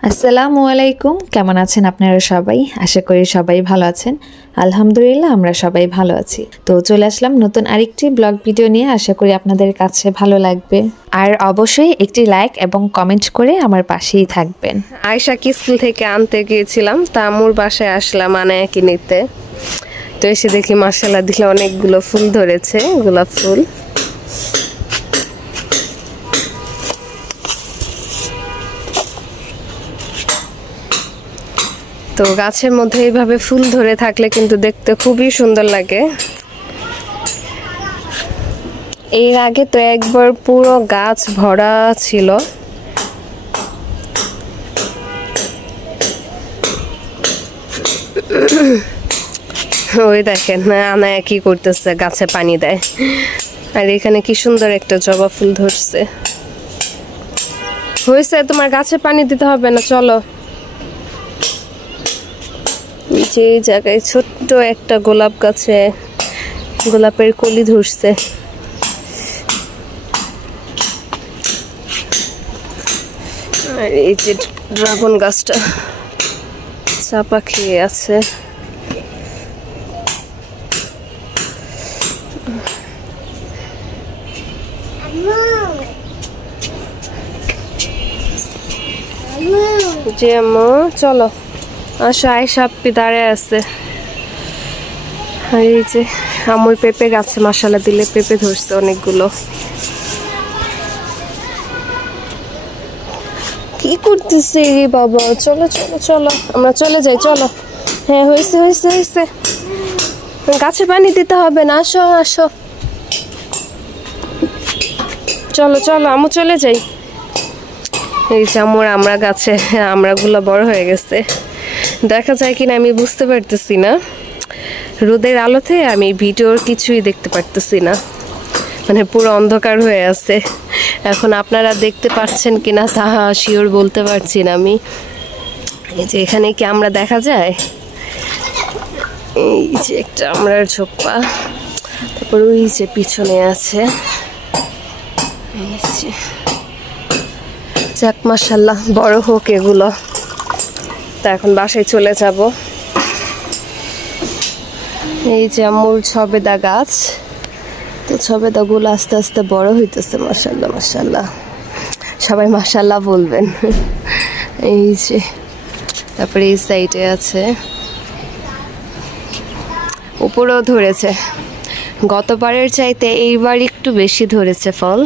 আসসালামু আলাইকুম, কেমন আছেন আপনারা সবাই? আশা করি সবাই ভালো আছেন। আলহামদুলিল্লাহ আমরা সবাই ভালো আছি। তো চলে আসলাম নতুন আরেকটি ব্লগ ভিডিও নিয়ে। আশা করি আপনাদের কাছে ভালো লাগবে। আর অবশ্যই একটি লাইক এবং কমেন্ট করে আমার পাশেই থাকবেন। আয়শাকে স্কুল থেকে আনতে গিয়েছিলাম, তা আম্মুর বাসায় আসলাম আনায়াকে নিতে। তো এসে দেখি মাশাআল্লাহ দিলে অনেকগুলো ফুল ধরেছে, গোলাপ ফুল। তো গাছের মধ্যে এইভাবে ফুল ধরে থাকলে কিন্তু দেখতে খুবই সুন্দর লাগে। এর আগে তো একবার পুরো গাছ ভরা ছিল। ওই দেখেন আনায়া কি করতেছে, গাছে পানি দেয়। আর এখানে কি সুন্দর একটা জবা ফুল ধরছে। হয়েছে, তোমার গাছে পানি দিতে হবে না, চলো। যে জায়গায় ছোট্ট একটা গোলাপ গাছে গোলাপের কলি ধরছে। আর এই যে ড্রাগন গাছটা চাপা খেয়ে আছে। যে আম্মু চলো আসো, আয়শা আপনি দাঁড়ায় আছে। আর এই যে আম্মুর পেঁপে গাছে মাশাআল্লাহ দিলে পেঁপে ধরছে অনেকগুলো। কি করতেছে রে বাবা? চলো চলো চলো, আমরা চলে যাই, চলো। হ্যাঁ হয়েছে হয়েছে হয়েছে, গাছে পানি দিতে হবে না, আসো আসো, চলো চলো আম্মু চলে যাই। এই যে আম্মুর আমরা গাছে আমরাগুলো বড় হয়ে গেছে, দেখা যায় কিনা আমি বুঝতে পারতেছি না। রোদের আলোতে আমি ভিডিওর কিছুই দেখতে পারতেছি না, মানে পুরো অন্ধকার হয়ে আছে। এখন আপনারা দেখতে পাচ্ছেন কিনা তা শিওর বলতে পারছি না আমি। এই যে এখানে কি আমরা দেখা যায়, এই যে একটা আমরার ঝোপা, তারপর ওই যে পিছনে আছে। এই যে যাক মাশাআল্লাহ বড় হোক এগুলো। তা এখন বাসায় চলে যাব। এই যে আম্মুর ছবেদা গাছ, তো ছবেদা গুলো আস্তে আস্তে বড় হইতেছে। মাশাআল্লাহ মাশাআল্লাহ, সবাই মাশাআল্লাহ বলবেন। এই যে তারপরে এই সাইডে আছে, উপরেও ধরেছে। গতবারের চাইতে এইবার একটু বেশি ধরেছে ফল।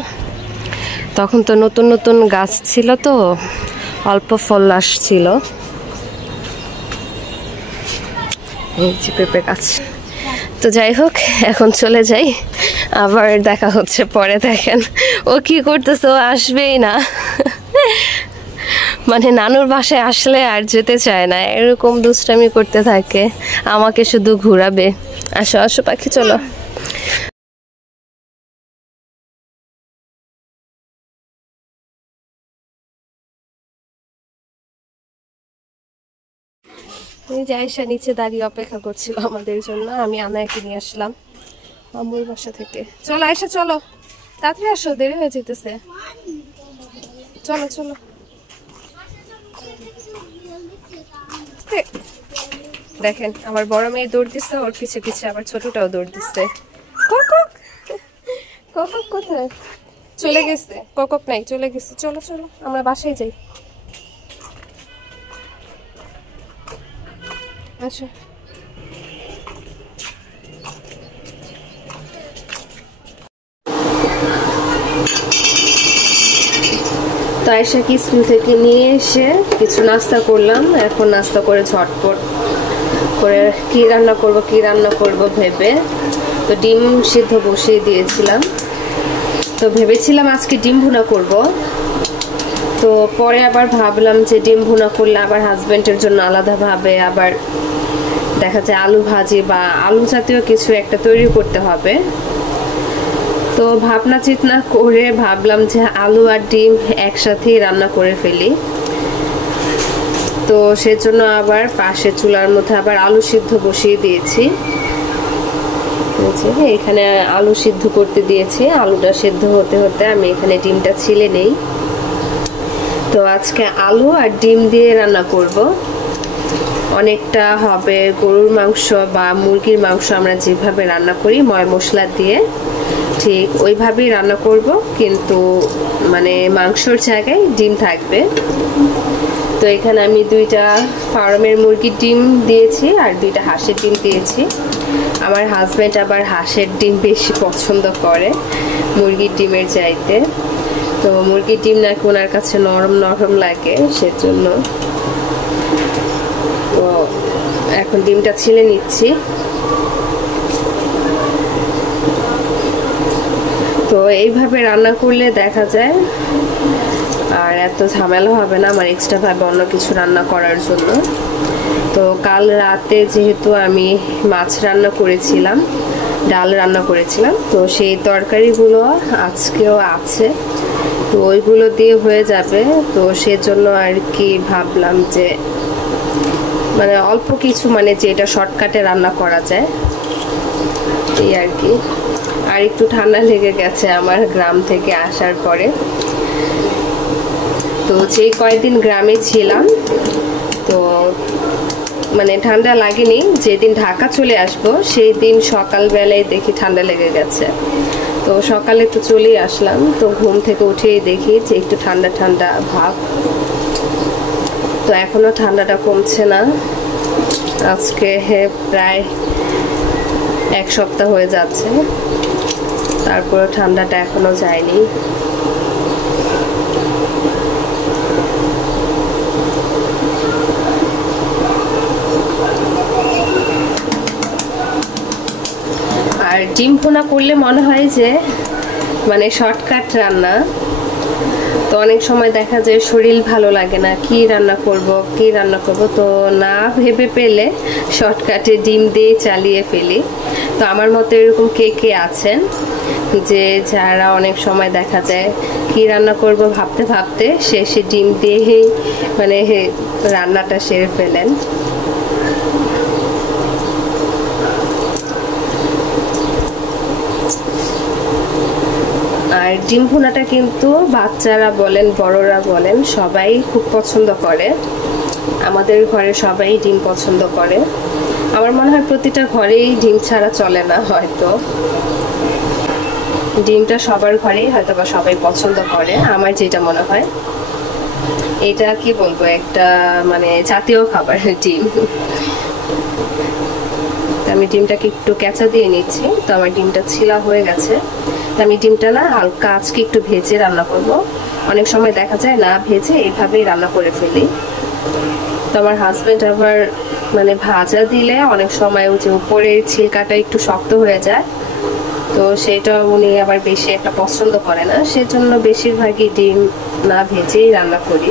তখন তো নতুন নতুন গাছ ছিল, তো অল্প ফল আসছিল। এই যে পেঁপে গাছ। তো যাই হোক, এখন চলে যাই, আবার দেখা হচ্ছে পরে। দেখেন ও কি করতেছে, ও আসবেই না। মানে নানুর বাসায় আসলে আর যেতে চায় না, এরকম দুষ্টামি করতে থাকে, আমাকে শুধু ঘুরাবে। আসো আসো পাখি, চলো। এই যে আয়েশা নিচে দাঁড়িয়ে অপেক্ষা করছিল আমাদের জন্য। আমি আনায়াকে নিয়ে আসলাম আম্মুর বাসা থেকে। চলো আয়েশা চলো, তাড়াতাড়ি আসো, দেরি হয়ে যেতেছে। চলো চলো। দেখেন আমার বড় মেয়ে দৌড় দিচ্ছে, ওর পিছে পিছে আবার ছোটটাও দৌড় দিচ্ছে। কক কক কোথায় চলে গেছে? কক নাই, চলে গেছে। চলো চলো আমরা বাসায় যাই। আচ্ছা তো আয়েশাকে স্কুল থেকে নিয়ে এসে কিছু নাস্তা করলাম। এখন নাস্তা করে ঝটপট করে কি রান্না করব ভেবে, তো ডিম সিদ্ধ বসিয়ে দিয়েছিলাম। তো ভেবেছিলাম আজকে ডিম ভুনা করব, তো পরে আবার ভাবলাম যে ডিম ভুনা করলে আবার হাজবেন্ডের জন্য আলাদাভাবে আবার দেখা যায় আলু ভাজি বা আলু জাতীয় কিছু একটা তৈরি করতে হবে। তো ভাবনা চিন্তা করে ভাবলাম যে আলু আর ডিম একসাথেই রান্না করে ফেলি। তো সেজন্য আবার পাশে চুলার মধ্যে আবার আলু সিদ্ধ বসিয়ে দিয়েছি। এখানে আলু সিদ্ধ করতে দিয়েছি, আলুটা সিদ্ধ হতে হতে আমি এখানে ডিমটা ছিলে নেই। তো আজকে আলু আর ডিম দিয়ে রান্না করব। অনেকটা হবে গরুর মাংস বা মুরগির মাংস আমরা যেভাবে রান্না করি ময় মশলা দিয়ে, ঠিক ওইভাবেই রান্না করব, কিন্তু মানে মাংসর জায়গায় ডিম থাকবে। তো এখানে আমি 2টা ফার্মের মুরগির ডিম দিয়েছি আর 2টা হাঁসের ডিম দিয়েছি। আমার হাজব্যান্ড আবার হাঁসের ডিম বেশি পছন্দ করে মুরগির ডিমের চাইতে। তো মুরগির ডিম নাকি ওনার কাছে নরম নরম লাগে, সেজন্য। তো এখন ডিমটা ছিলে নিচ্ছি। তো এইভাবে রান্না করলে দেখা যায় আর এত ঝামেলা হবে না আমার এক্সট্রা ভাবে অন্য কিছু রান্না করার জন্য। তো কাল রাতে যেহেতু আমি মাছ রান্না করেছিলাম, ডাল রান্না করেছিলাম, তো সেই তরকারিগুলো আজকেও আছে, তো ওইগুলো দিয়ে হয়ে যাবে। তো সেজন্য আর কি ভাবলাম যে মানে অল্প কিছু, মানে যেটা শর্টকাটে রান্না করা যায় এই আর কি। আর একটু ঠান্ডা লেগে গেছে আমার গ্রাম থেকে আসার পরে। তো যে কয়েকদিন গ্রামে ছিলাম তো মানে ঠান্ডা লাগেনি, যেদিন ঢাকা চলে আসবো সেই দিন সকালবেলায় দেখি ঠান্ডা লেগে গেছে। তো সকালে তো চলেই আসলাম, তো ঘুম থেকে উঠেই দেখি যে একটু ঠান্ডা ঠান্ডা ভাব। তো এখনো ঠান্ডাটা কমছে না, আজকে প্রায় 1 সপ্তাহ হয়ে যাচ্ছে, তারপরে ঠান্ডাটা এখনো যায়নি। আর ডিম ভুনা করলে মনে হয় যে মানে শর্টকাট রান্না, তো অনেক সময় দেখা যায় শরীর ভালো লাগে না, কি রান্না করব, তো না ভেবে পেলে শর্টকাটে ডিম দিয়ে চালিয়ে ফেলি। তো আমার মতো এরকম কে কে আছেন যে যারা অনেক সময় দেখা যায় কি রান্না করব ভাবতে ভাবতে শেষে ডিম দিয়েই মানে রান্নাটা সেরে ফেলেন। আর ডিম ভুনাটা কিন্তু বাচ্চারা বলেন বড়রা বলেন সবাই খুব পছন্দ করে, আমাদের ঘরে সবাই ডিম পছন্দ করে। আমার মনে হয় প্রতিটা ঘরেই ডিম ছাড়া চলে না, হয়তো ডিমটা সবার ঘরেই হয়তো বা সবাই পছন্দ করে, আমার যেটা মনে হয়। এটা কি বলবো, একটা মানে জাতীয় খাবার ডিম। আমি ডিমটাকে একটু কেঁচা দিয়ে নিচ্ছি। তো আমার ডিমটা ছিলা হয়ে গেছে, আমি ডিমটা না হালকা আজকে একটু ভেজে রান্না করব। অনেক সময় দেখা যায় না ভেজে এইভাবেই রান্না করে ফেলি। তো আমার হাজবেন্ড আবার মানে ভাজা দিলে অনেক সময় ওই যে উপরে ছিলকাটা একটু শক্ত হয়ে যায়, তো সেটা উনি আবার বেশি একটা পছন্দ করে না, সেজন্য বেশিরভাগই ডিম না ভেজেই রান্না করি।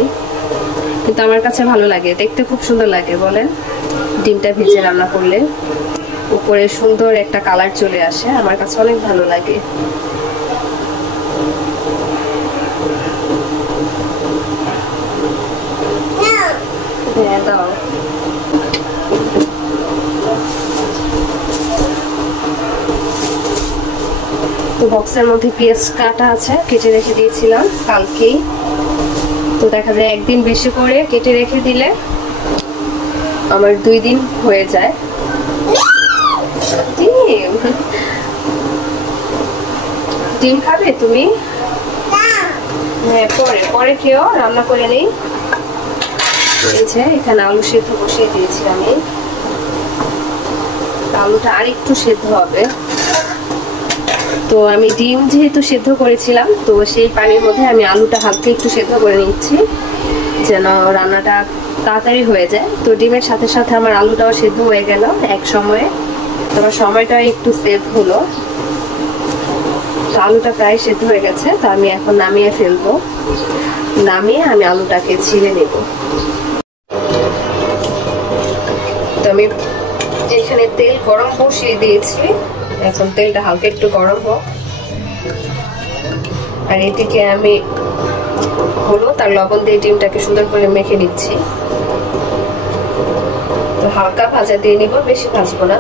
কিন্তু আমার কাছে ভালো লাগে, দেখতে খুব সুন্দর লাগে বলেন ডিমটা ভেজে রান্না করলে, উপরে সুন্দর একটা কালার চলে আসে, আমার কাছে অনেক ভালো লাগে। হ্যাঁ দাও। তো বক্সের মধ্যে পেঁয়াজ কাটা আছে, কেটে রেখে দিয়েছিলাম কালকেই। তো দেখা যায় একদিন বেশি করে কেটে রেখে দিলে আমার 2 দিন হয়ে যায়। ডিম খাবে তুমি? হ্যাঁ পরে পরে খেও, রান্না করে নেই। এখানে আলু সেদ্ধ বসিয়ে দিয়েছি আমি, আলুটা আর একটু সেদ্ধ হবে। তো আমি ডিম যেহেতু সেদ্ধ করেছিলাম, তো সেই পানির মধ্যে আমি আলুটা হালকা একটু সেদ্ধ করে নিচ্ছি যেন রান্নাটা তাড়াতাড়ি হয়ে যায়। তো ডিমের সাথে সাথে আমার আলুটাও সেদ্ধ হয়ে গেল এক সময়ে, তোমার সময়টা একটু সেভ হলো। তো আলুটা প্রায় সেদ্ধ হয়ে গেছে, তো আমি এখন নামিয়ে ফেলবো। নামিয়ে আমি আলুটাকে ছিলে নেব। তো আমি এখানে তেল গরম বসিয়ে দিয়েছি, এখন তেলটা হালকা একটু গরম হোক। আর এদিকে আমি হলুদ আর লবণ দিয়ে ডিমটাকে সুন্দর করে মেখে নিচ্ছি। তো হালকা ভাজা দিয়ে নিব, বেশি ভাজবো না।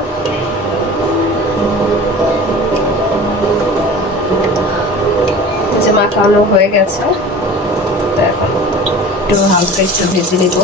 যে মাখানো হয়ে গেছে, তো এখন একটু হালকা একটু ভেজে নিব।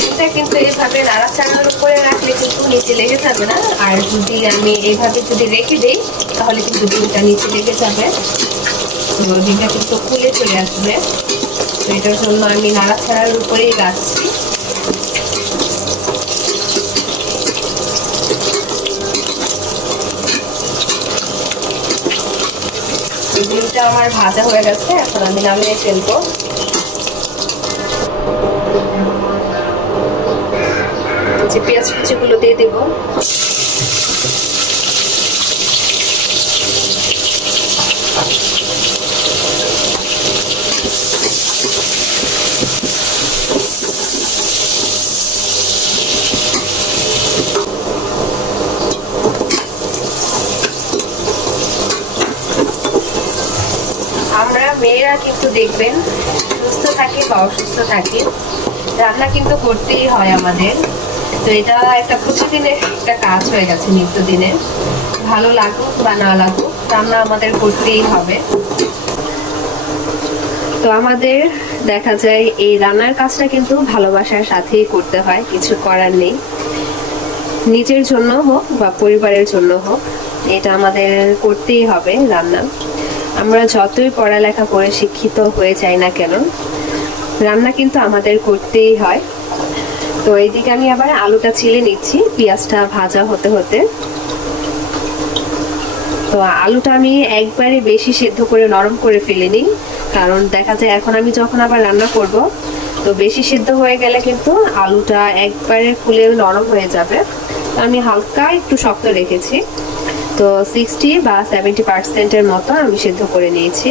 ডিমটা কিন্তু এইভাবে নাড়াচাড়ার উপরে রাখলে কিন্তু নিচে লেগে যাবে না, আর যদি আমি এইভাবে যদি রেখে দিই তাহলে কিন্তু ডিমটা নিচে লেগে যাবে। তো ডিমটা কিন্তু ফুলে চলে আসবে, তো এটার জন্য আমি নাড়াচাড়ার উপরেই রাখছি। ডিমটা আমার ভাজা হয়ে গেছে, এখন আমি নামিয়ে ফেলবো। যে পেঁয়াজ কুচিগুলো দিয়ে দেব। আমরা মেয়েরা কিন্তু দেখবেন সুস্থ থাকি বা অসুস্থ থাকি, রান্না কিন্তু করতেই হয় আমাদের। তো এটা একটা প্রতিদিনের একটা কাজ হয়ে গেছে, নিত্যদিনের। ভালো লাগুক বা না লাগুক রান্না আমাদের করতেই হবে। তো আমাদের দেখা যায় এই রান্নার কাজটা কিন্তু ভালোবাসার সাথেই করতে হয়, কিছু করার নেই। নিজের জন্য হোক বা পরিবারের জন্য হোক, এটা আমাদের করতেই হবে রান্না। আমরা যতই পড়ালেখা করে শিক্ষিত হয়ে যাই না কেন, রান্না কিন্তু আমাদের করতেই হয়। তো এইদিকে আমি আবার আলুটা ছিলে নিচ্ছি, পেঁয়াজটা ভাজা হতে হতে। তো আলুটা আমি একবারে বেশি সেদ্ধ করে নরম করে ফেলিনি, কারণ দেখা যায় এখন আমি যখন আবার রান্না করব তো বেশি সেদ্ধ হয়ে গেলে কিন্তু আলুটা একবারে ফুলে নরম হয়ে যাবে। আমি হালকা একটু শক্ত রেখেছি, তো 60 বা 70% মতো আমি সেদ্ধ করে নিয়েছি।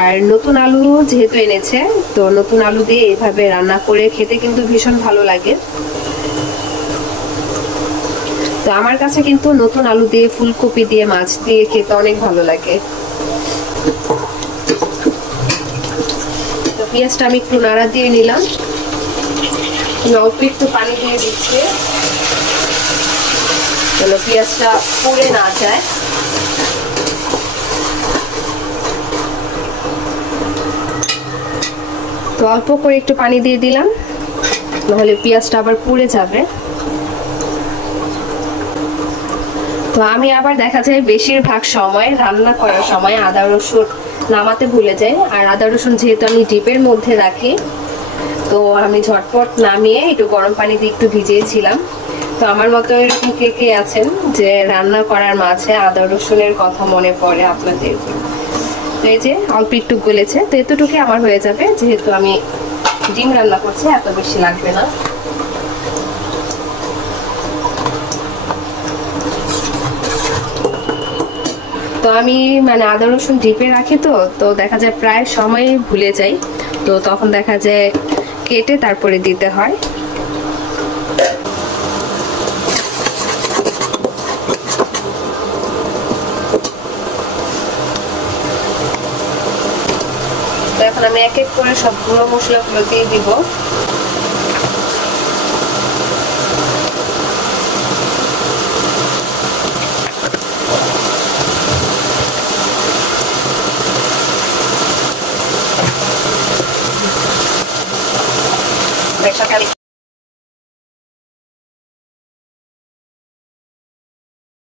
আর নতুন আলু যেহেতু এনেছে, তো নতুন আলু দিয়ে এইভাবে রান্না করে খেতে কিন্তু ভীষণ ভালো লাগে। তো আমার কাছে কিন্তু নতুন আলু দিয়ে, ফুলকপি দিয়ে, মাছ দিয়ে খেতে অনেক ভালো লাগে। তো পেঁয়াজটা আমি একটু নাড়া দিয়ে নিলাম, অল্প একটু পানি দিয়ে দিচ্ছি যেন পেঁয়াজটা পুড়ে না যায়। তো অল্প করে একটু পানি দিয়ে দিলাম, নাহলে পেঁয়াজটা আবার পুড়ে যাবে। তো আমি আবার দেখা যায় বেশিরভাগ সময় রান্না করার সময় আদা রসুন নামাতে ভুলে যাই। আর আদা রসুন যেহেতু আমি ডিপের মধ্যে রাখি, তো আমি ঝটপট নামিয়ে একটু গরম পানি দিয়ে একটু ভিজিয়েছিলাম। তো আমার মতো এরকম কে কে আছেন যে রান্না করার মাঝে আদা রসুনের কথা মনে পড়ে আপনাদের? তো এই যে অল্প একটু গলেছে, তো এতটুকু আমার হয়ে যাবে, যেহেতু আমি ডিম রান্না করছি, এত বেশি লাগবে না। তো আমি মানে আদা রসুন ডিপে রাখি, তো দেখা যায় প্রায় সময় ভুলে যাই, তো তখন দেখা যায় কেটে তারপরে দিতে হয়। তো এখন আমি এক এক করে সব গুঁড়ো মশলাগুলো দিয়ে দিব।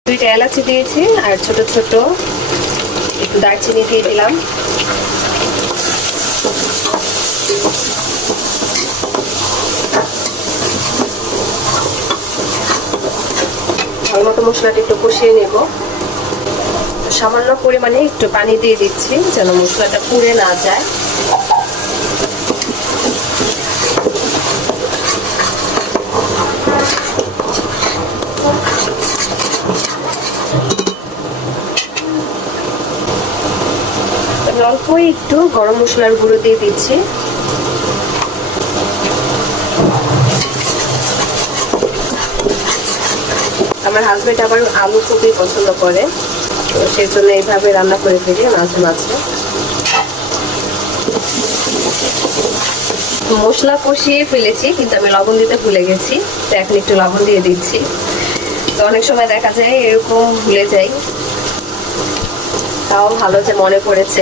দুইটা এলাচি দিয়েছি, আর ছোট ছোট একটু দারচিনি দিয়ে দিলাম। ভালো মতো মশলাটা একটু কষিয়ে নেব। সামান্য পরিমাণে একটু পানি দিয়ে দিচ্ছি যেন মশলাটা পুড়ে না যায়। অল্প একটু গরম মশলার গুঁড়ো দিয়ে দিচ্ছি। আমার হাজবেন্ড আবার আলু খুবই পছন্দ করে, তো সেই জন্য এইভাবে রান্না করে ফেলি মাঝে মাঝে। মশলা কষিয়ে ফেলেছি, কিন্তু আমি লবণ দিতে ভুলে গেছি, তো এখন একটু লবণ দিয়ে দিচ্ছি। তো অনেক সময় দেখা যায় এরকম ভুলে যাই, তাও ভালো যে মনে পড়েছে।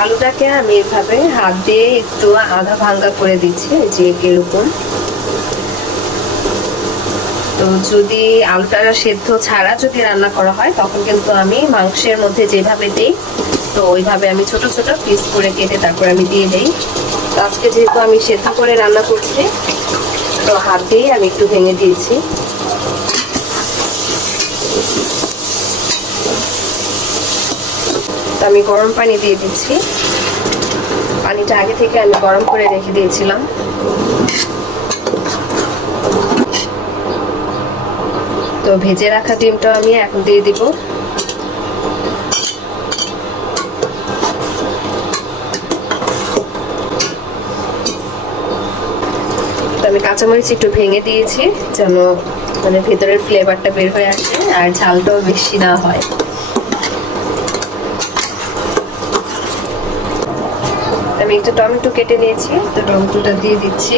আলুটাকে আমি এভাবে হাত দিয়ে একটু আধা ভাঙ্গা করে দিচ্ছি, যে এরকম। তো যদি আলুটা সেদ্ধ ছাড়া যদি রান্না করা হয়, তখন কিন্তু আমি মাংসের মধ্যে যেভাবে দিই, তো ওইভাবে আমি ছোট ছোট পিস করে কেটে তারপর আমি দিয়ে দিই। তো আজকে যেহেতু আমি সেদ্ধ করে রান্না করছি, তো হাত দিয়ে আমি একটু ভেঙে দিয়েছি। তো আমি গরম পানি দিয়ে দিচ্ছি। পানিটা আগে থেকে আমি গরম করে রেখে দিয়েছিলাম। তো ভেজে রাখা ডিমটা আমি এখন দিয়ে দিব। তো আমি কাঁচামরিচ একটু ভেঙে দিয়েছি, যেন মানে ভেতরের ফ্লেভারটা বের হয়ে আসে আর ঝালটাও বেশি না হয়। আমি একটা টমেটো কেটে নিয়েছি, তো টমেটোটা দিয়ে দিচ্ছি।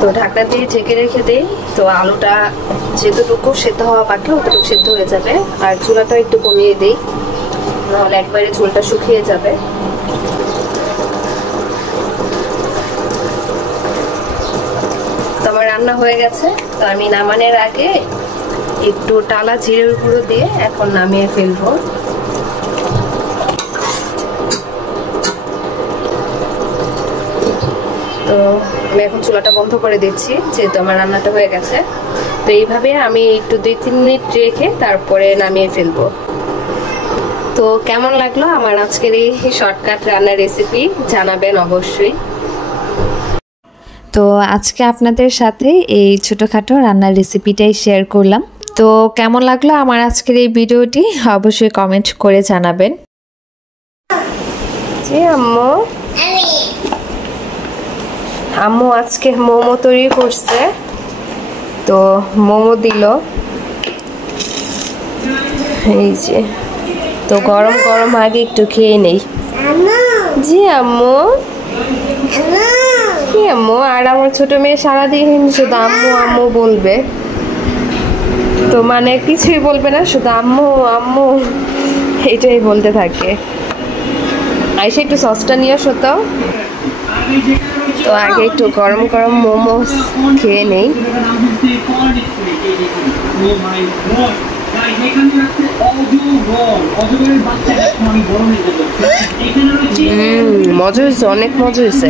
তো ঢাকনা দিয়ে ঢেকে রেখে দেই। তো আলুটা যেতটুকু সেদ্ধ হওয়া বাকি অতটুকু সেদ্ধ হয়ে যাবে, আর চুলাটা একটু কমিয়ে দিই, নাহলে একবারে ঝোলটা শুকিয়ে যাবে। তো আমার রান্না হয়ে গেছে। তো আমি নামানোর আগে একটু টালা জিরের গুঁড়ো দিয়ে এখন নামিয়ে ফেলবো। তো আমি এখন চুলাটা বন্ধ করে দিচ্ছি, যেহেতু আমার রান্নাটা হয়ে গেছে। তো এইভাবে আমি একটু 2-3 মিনিট রেখে তারপরে নামিয়ে ফেলবো। তো কেমন লাগলো আমার আজকের এই শর্টকাট রান্নার রেসিপি জানাবেন অবশ্যই। তো আজকে আপনাদের সাথে এই ছোটোখাটো রান্নার রেসিপিটাই শেয়ার করলাম। তো কেমন লাগলো আমার আজকের এই ভিডিওটি অবশ্যই কমেন্ট করে জানাবেন। জি আম্মু, আম্মু আজকে মোমো তৈরি করছে, তো মোমো দিল এই যে। তো গরম গরম আগে একটু খেয়ে নেই। জি আম্মু। কি আম্মু? আর আমার ছোট মেয়ে সারাদিন শুধু আম্মু আম্মু বলবে, তো মানে কিছুই বলবে না, শুধু আম্মু আম্মু এইটাই বলতে থাকে। আইসা একটু সসটা নিয়ে আসো তো। তো আগে একটু গরম গরম মোমো খেয়ে নেই। মজা হয়েছে, অনেক মজা হয়েছে।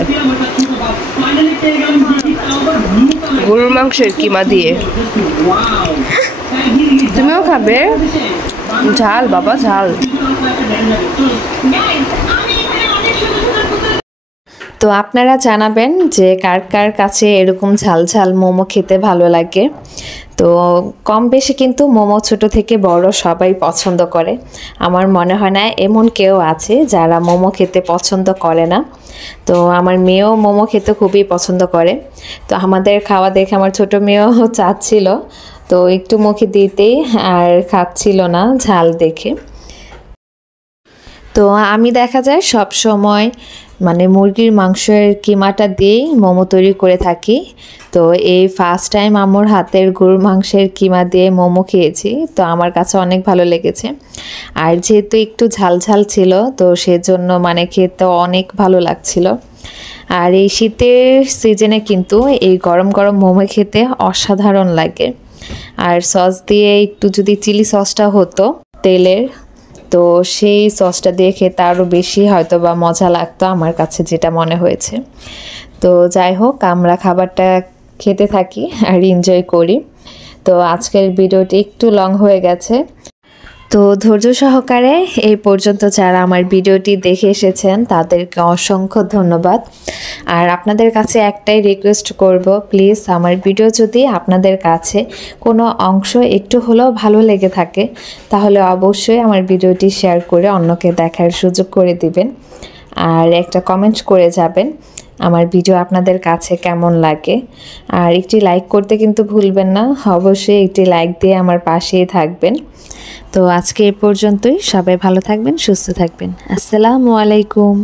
গরুর মাংসের কিমা দিয়ে। তুমিও খাবে? ঝাল বাবা, ঝাল। তো আপনারা জানাবেন যে কার কার কাছে এরকম ঝাল ঝাল মোমো খেতে ভালো লাগে। তো কম বেশি কিন্তু মোমো ছোট থেকে বড় সবাই পছন্দ করে। আমার মনে হয় না এমন কেউ আছে যারা মোমো খেতে পছন্দ করে না। তো আমার মেয়েও মোমো খেতে খুবই পছন্দ করে। তো আমাদের খাওয়া দেখে আমার ছোট মেয়েও চাচ্ছিল, তো একটু মুখে দিতেই আর খাচ্ছিল না ঝাল দেখে। তো আমি দেখা যায় সব সময় মানে মুরগির মাংসের কিমাটা দিয়েই মোমো তৈরি করে থাকি। তো এই ফার্স্ট টাইম আম্মুর হাতের গরুর মাংসের কিমা দিয়ে মোমো খেয়েছি, তো আমার কাছে অনেক ভালো লেগেছে। আর যেহেতু একটু ঝাল ঝাল ছিল, তো সেজন্য মানে খেতে অনেক ভালো লাগছিল। আর এই শীতের সিজনে কিন্তু এই গরম গরম মোমো খেতে অসাধারণ লাগে। আর সস দিয়ে একটু যদি চিলি সসটা হতো তেলের, তো সেই সসটা দিয়ে খেতে আরও বেশি হয়তো বা মজা লাগতো আমার কাছে, যেটা মনে হয়েছে। তো যাই হোক, আমরা খাবারটা খেতে থাকি আর এনজয় করি। তো আজকের ভিডিওটি একটু লং হয়ে গেছে, তো ধৈর্য সহকারে এই পর্যন্ত যারা আমার ভিডিওটি দেখে এসেছেন তাদেরকে অসংখ্য ধন্যবাদ। আর আপনাদের কাছে একটাই রিকোয়েস্ট করব, প্লিজ আমার ভিডিও যদি আপনাদের কাছে কোনো অংশ একটু হলেও ভালো লেগে থাকে তাহলে অবশ্যই আমার ভিডিওটি শেয়ার করে অন্যকে দেখার সুযোগ করে দিবেন। আর একটা কমেন্ট করে যাবেন আমার ভিডিও আপনাদের কাছে কেমন লাগে। আর একটি লাইক করতে কিন্তু ভুলবেন না, অবশ্যই একটি লাইক দিয়ে আমার পাশেই থাকবেন। তো আজকে এ পর্যন্তই, সবাই ভালো থাকবেন, সুস্থ থাকবেন। আসসালামু আলাইকুম।